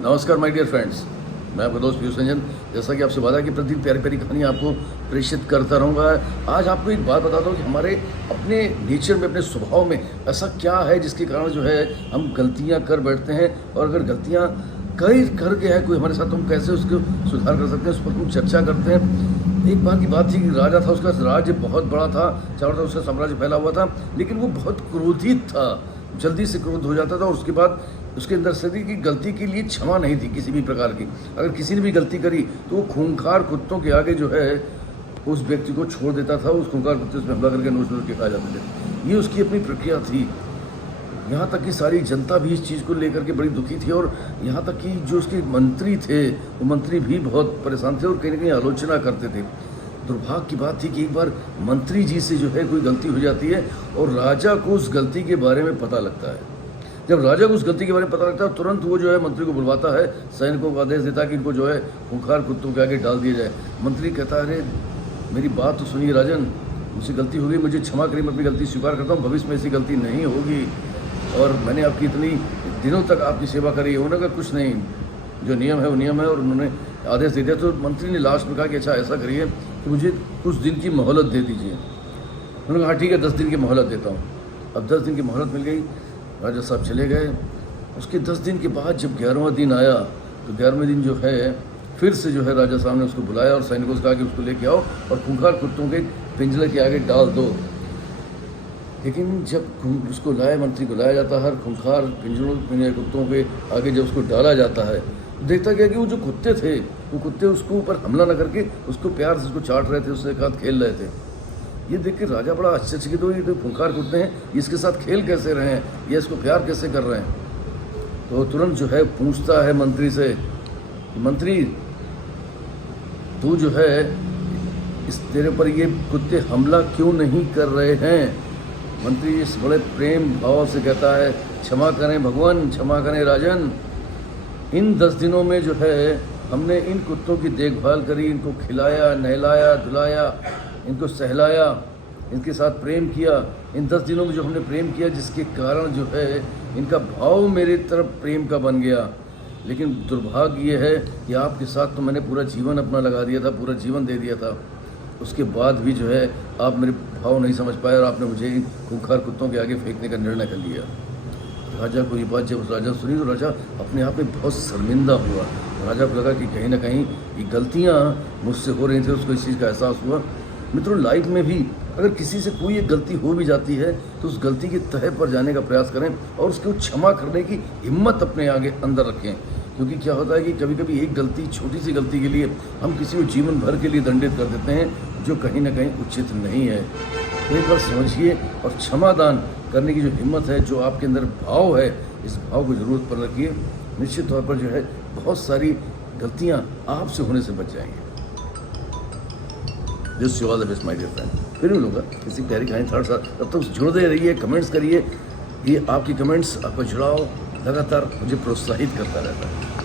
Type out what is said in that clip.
नमस्कार my dear friends, मैं आपका दोस्त पीयूष रंजन। जैसा कि आपसे वादा कि प्रतिदिन प्यारी प्यारी कहानी आपको प्रेषित करता रहूँगा। आज आपको एक बात बताता हूँ कि हमारे अपने नेचर में, अपने स्वभाव में ऐसा क्या है जिसके कारण जो है हम गलतियाँ कर बैठते हैं, और अगर गलतियाँ कर गया है कोई हमारे साथ तो हम कैसे उसको सुधार कर सकते हैं, उस पर हम चर्चा करते हैं। एक बार की बात थी कि राजा था, उसका राज्य बहुत बड़ा था, चारों तरफ उसका साम्राज्य फैला हुआ था, लेकिन वो बहुत क्रोधित था, जल्दी से क्रोध हो जाता था। और उसके बाद उसके अंदर से थी कि गलती के लिए क्षमा नहीं थी किसी भी प्रकार की। अगर किसी ने भी गलती करी तो वो खूंखार कुत्तों के आगे जो है उस व्यक्ति को छोड़ देता था। उस खूंखार कुत्ते उसमें हमला करके नोच नोच के खा जाते थे। ये उसकी अपनी प्रक्रिया थी। यहाँ तक कि सारी जनता भी इस चीज़ को लेकर के बड़ी दुखी थी, और यहाँ तक कि जो उसके मंत्री थे वो मंत्री भी बहुत परेशान थे और कहीं ना कहीं आलोचना करते थे। दुर्भाग्य की बात थी कि एक बार मंत्री जी से जो है कोई गलती हो जाती है और राजा को उस गलती के बारे में पता लगता है। जब राजा को उस गलती के बारे में पता लगता है, तुरंत वो जो है मंत्री को बुलवाता है, सैनिकों को आदेश देता है कि इनको जो है खूंखार कुत्तों के आगे डाल दिया जाए। मंत्री कहता है, अरे मेरी बात तो सुनिए राजन, मुझसे गलती हो गई, मुझे क्षमा करिए, मैं अपनी गलती स्वीकार करता हूँ, भविष्य में ऐसी गलती नहीं होगी। और मैंने आपकी इतनी दिनों तक आपकी सेवा करी है। उन्होंने कहा कुछ नहीं, जो नियम है वो नियम है, और उन्होंने आदेश दे दिया। तो मंत्री ने लास्ट में कहा कि अच्छा ऐसा करिए कि मुझे कुछ दिन की मोहलत दे दीजिए। उन्होंने कहा ठीक है, 10 दिन की मोहलत देता हूँ। अब 10 दिन की मोहलत मिल गई, राजा साहब चले गए। उसके 10 दिन के बाद जब 11वां दिन आया तो 11वें दिन जो है फिर से जो है राजा साहब ने उसको बुलाया और सैनिकों से कहा कि उसको लेके आओ और खूंखार कुत्तों के पिंजरे के आगे डाल दो। लेकिन जब उसको मंत्री को लाया जाता है, खूंखार पिंजरों कुत्तों के आगे जब उसको डाला जाता है, देखता गया कि वो जो कुत्ते थे वो कुत्ते उसको ऊपर हमला न करके उसको प्यार से उसको चाट रहे थे, उसके साथ खेल रहे थे। ये देख के राजा बड़ा आश्चर्यचकित हो, ये तो खूंखार कुत्ते हैं, इसके साथ खेल कैसे रहे हैं, ये इसको प्यार कैसे कर रहे हैं। तो तुरंत जो है पूछता है मंत्री से, मंत्री तू जो है इस तेरे पर ये कुत्ते हमला क्यों नहीं कर रहे हैं। मंत्री इस बड़े प्रेम भाव से कहता है, क्षमा करें भगवान, क्षमा करें राजन, इन 10 दिनों में जो है हमने इन कुत्तों की देखभाल करी, इनको खिलाया, नहलाया, धुलाया, इनको सहलाया, इनके साथ प्रेम किया। इन 10 दिनों में जो हमने प्रेम किया, जिसके कारण जो है इनका भाव मेरे तरफ प्रेम का बन गया। लेकिन दुर्भाग्य ये है कि आपके साथ तो मैंने पूरा जीवन अपना लगा दिया था, पूरा जीवन दे दिया था, उसके बाद भी जो है आप मेरे भाव नहीं समझ पाए और आपने मुझे इन खूंखार कुत्तों के आगे फेंकने का निर्णय कर लिया। राजा को ये बात जब राजा सुनी तो राजा अपने आप में बहुत शर्मिंदा हुआ। राजा को लगा कि कहीं ना कहीं ये गलतियाँ मुझसे हो रही थी, उसको इस चीज़ का एहसास हुआ। मित्रों, लाइफ में भी अगर किसी से कोई एक गलती हो भी जाती है तो उस गलती की तह पर जाने का प्रयास करें और उसको क्षमा करने की हिम्मत अपने आगे अंदर रखें। क्योंकि क्या होता है कि कभी कभी एक गलती, छोटी सी गलती के लिए हम किसी को जीवन भर के लिए दंडित कर देते हैं, जो कहीं ना कहीं उचित नहीं है। तो एक बार समझिए और क्षमादान करने की जो हिम्मत है, जो आपके अंदर भाव है, इस भाव को जरूरत पर रखिए। निश्चित तौर पर जो है बहुत सारी गलतियाँ आपसे होने से बच जाएंगी। This you all the best my dear friend. फिर मिलूंगा किसी प्यारी कहानी थर्ड साथ, तब तक जुड़ते रहिए, कमेंट्स करिए। ये आपकी कमेंट्स, आपका जुड़ाव लगातार मुझे प्रोत्साहित करता रहता है।